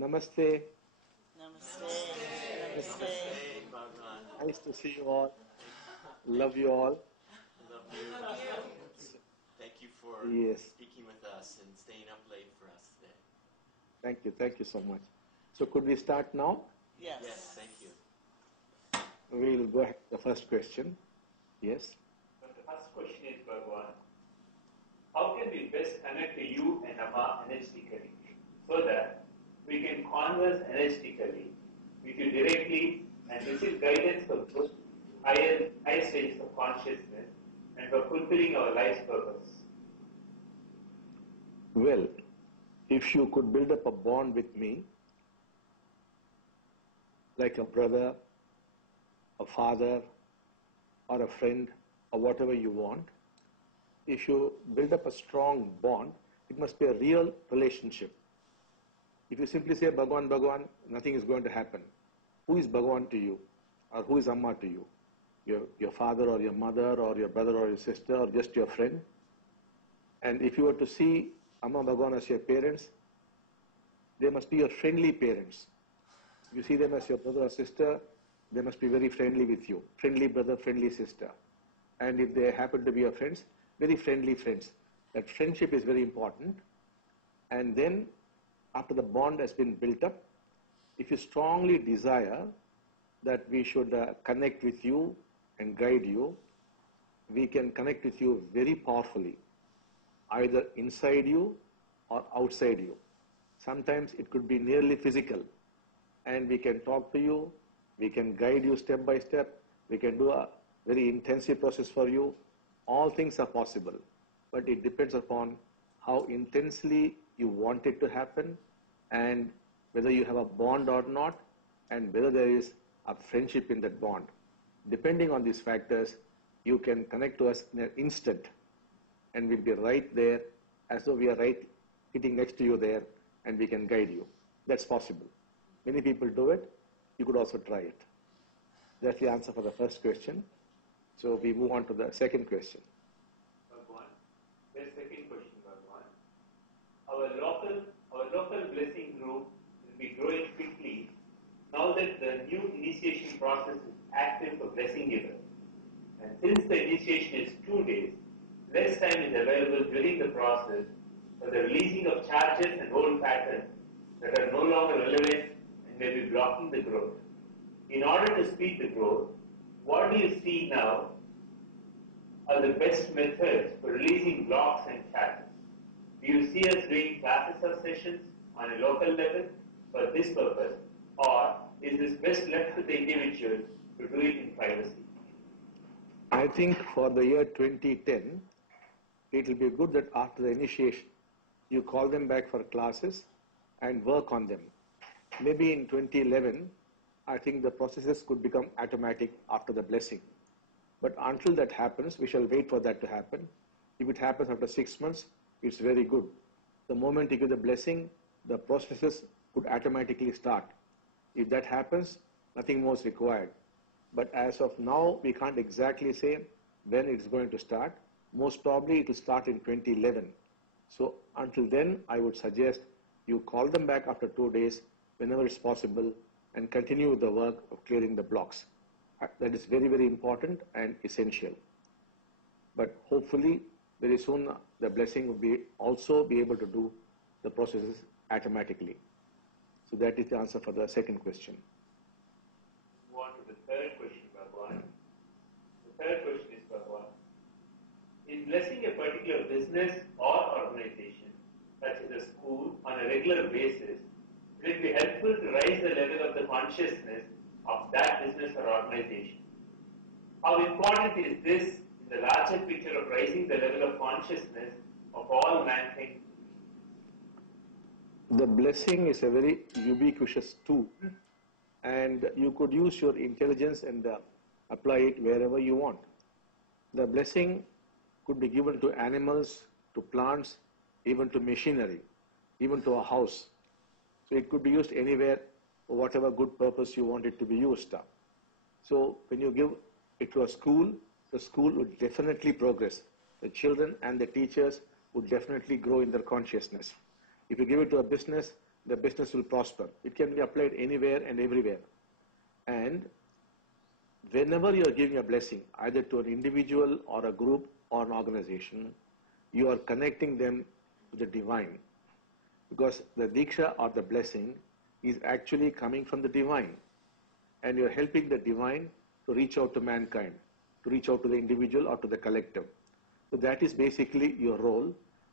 Namaste. Namaste. Namaste. Namaste. Bhagwan. Nice to see you all. Love you all. Love you. Thank you for Yes. speaking with us and staying up late for us today. Thank you. Thank you so much. So could we start now? Yes. Yes, thank you. We'll go ahead with the first question. Yes. But the first question is, Bhagwan, how can we best connect to you and Amma energetically so that we can converse energetically with you directly and receive guidance for growth, higher stages of consciousness and for fulfilling our life's purpose? Well, if you could build up a bond with me, like a brother, a father, or a friend, or whatever you want, if you build up a strong bond, it must be a real relationship. If you simply say Bhagwan, Bhagwan, nothing is going to happen. Who is Bhagwan to you? Or who is Amma to you? Your father or your mother or your brother or your sister or just your friend? And if you were to see Amma Bhagwan as your parents, they must be your friendly parents. If you see them as your brother or sister, they must be very friendly with you. Friendly brother, friendly sister. And if they happen to be your friends, very friendly friends. That friendship is very important. And then, after the bond has been built up, if you strongly desire that we should connect with you and guide you, we can connect with you very powerfully, either inside you or outside you. Sometimes it could be nearly physical, and we can talk to you, we can guide you step by step, we can do a very intensive process for you. All things are possible, but it depends upon how intensely you want it to happen and whether you have a bond or not and whether there is a friendship in that bond. Depending on these factors, you can connect to us in an instant and we'll be right there as though we are right sitting next to you there and we can guide you. That's possible. Many people do it. You could also try it. That's the answer for the first question. So we move on to the second question. Bhagwan, the second question, Bhagwan. Our local blessing group will be growing quickly now that the new initiation process is active for blessing givers. And since the initiation is 2 days, less time is available during the process for the releasing of charges and old patterns that are no longer relevant and may be blocking the growth. In order to speed the growth, what do you see now are the best methods for releasing blocks and charges? Do you see us doing classes or sessions on a local level for this purpose, or is this best left to the individual to do it in privacy? I think for the year 2010, it will be good that after the initiation, you call them back for classes and work on them. Maybe in 2011, I think the processes could become automatic after the blessing. But until that happens, we shall wait for that to happen. If it happens after 6 months, it's very good. The moment you give the blessing, the processes could automatically start. If that happens, nothing more is required. But as of now, we can't exactly say when it's going to start. Most probably it will start in 2011. So until then, I would suggest you call them back after 2 days, whenever it's possible, and continue the work of clearing the blocks. That is very, very important and essential. But hopefully, very soon, the blessing will be also be able to do the processes automatically. So that is the answer for the second question. Move on to the third question, Bhagwan. The third question is, Bhagwan, in blessing a particular business or organization, such as a school, on a regular basis, will it be helpful to raise the level of the consciousness of that business or organization? How important is this in the larger picture of raising the level of consciousness of all mankind? The blessing is a very ubiquitous tool, and you could use your intelligence and apply it wherever you want. The blessing could be given to animals, to plants, even to machinery, even to a house. So it could be used anywhere for whatever good purpose you want it to be used. So when you give it to a school, the school would definitely progress. The children and the teachers would definitely grow in their consciousness. If you give it to a business, the business will prosper. It can be applied anywhere and everywhere. And whenever you are giving a blessing, either to an individual or a group or an organization, you are connecting them to the divine. Because the Diksha or the blessing is actually coming from the divine. And you are helping the divine to reach out to mankind, to reach out to the individual or to the collective. So that is basically your role.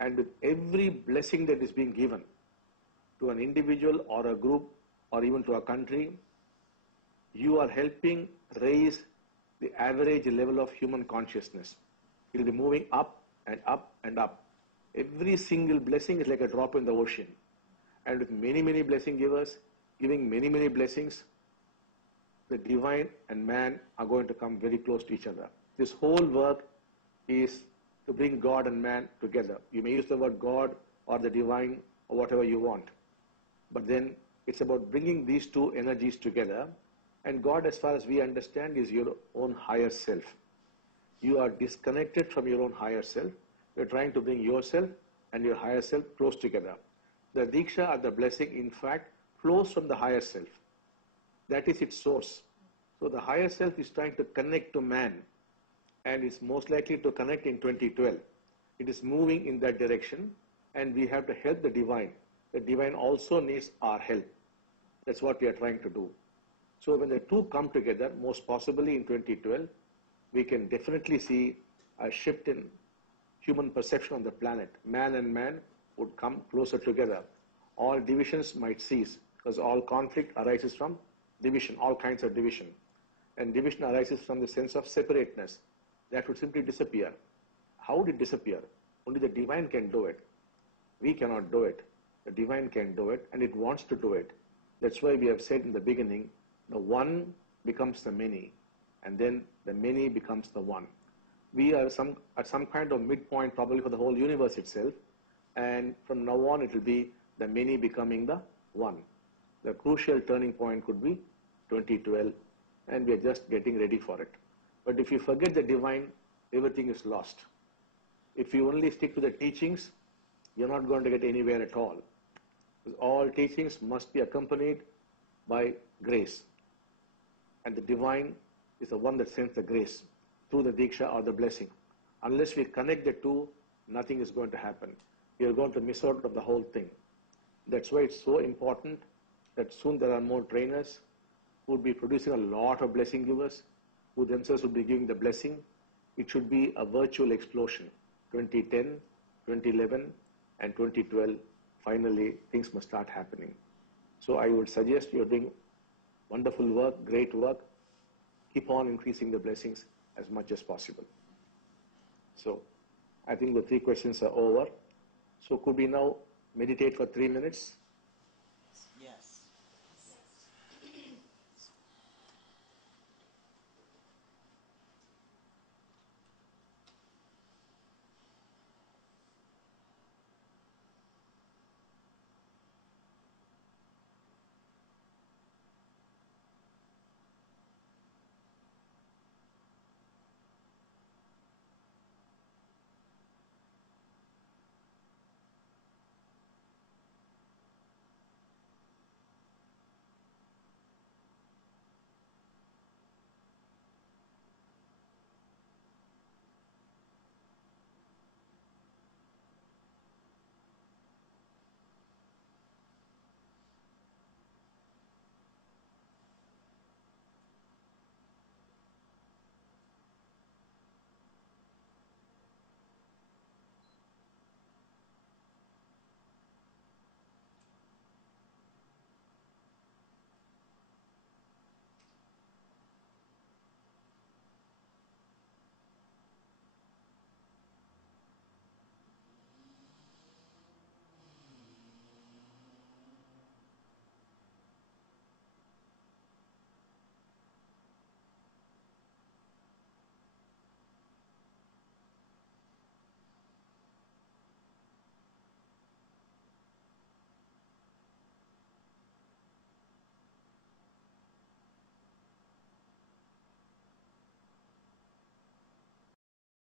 And with every blessing that is being given to an individual or a group or even to a country, you are helping raise the average level of human consciousness. It will be moving up and up and up. Every single blessing is like a drop in the ocean. And with many, many blessing givers, giving many, many blessings, the divine and man are going to come very close to each other. This whole work is to bring God and man together. You may use the word God or the divine or whatever you want. But then it's about bringing these two energies together. And God, as far as we understand, is your own higher self. You are disconnected from your own higher self. You're trying to bring yourself and your higher self close together. The Diksha or the blessing, in fact, flows from the higher self. That is its source. So the higher self is trying to connect to man, and is most likely to connect in 2012. It is moving in that direction, and we have to help the divine. The divine also needs our help. That's what we are trying to do. So when the two come together, most possibly in 2012, we can definitely see a shift in human perception on the planet. Man and man would come closer together. All divisions might cease, because all conflict arises from division, all kinds of division. And division arises from the sense of separateness. That would simply disappear. How would it disappear? Only the divine can do it. We cannot do it. The divine can do it, and it wants to do it. That's why we have said in the beginning, the one becomes the many, and then the many becomes the one. We are at some kind of midpoint probably for the whole universe itself, and from now on it will be the many becoming the one. The crucial turning point could be 2012, and we are just getting ready for it. But if you forget the divine, everything is lost. If you only stick to the teachings, you're not going to get anywhere at all. Because all teachings must be accompanied by grace. And the divine is the one that sends the grace through the Diksha or the blessing. Unless we connect the two, nothing is going to happen. You're going to miss out of the whole thing. That's why it's so important that soon there are more trainers who will be producing a lot of blessing givers, who themselves will be giving the blessing. It should be a virtual explosion. 2010, 2011, and 2012, finally, things must start happening. So I would suggest you're doing wonderful work, great work. Keep on increasing the blessings as much as possible. So I think the 3 questions are over. So could we now meditate for 3 minutes?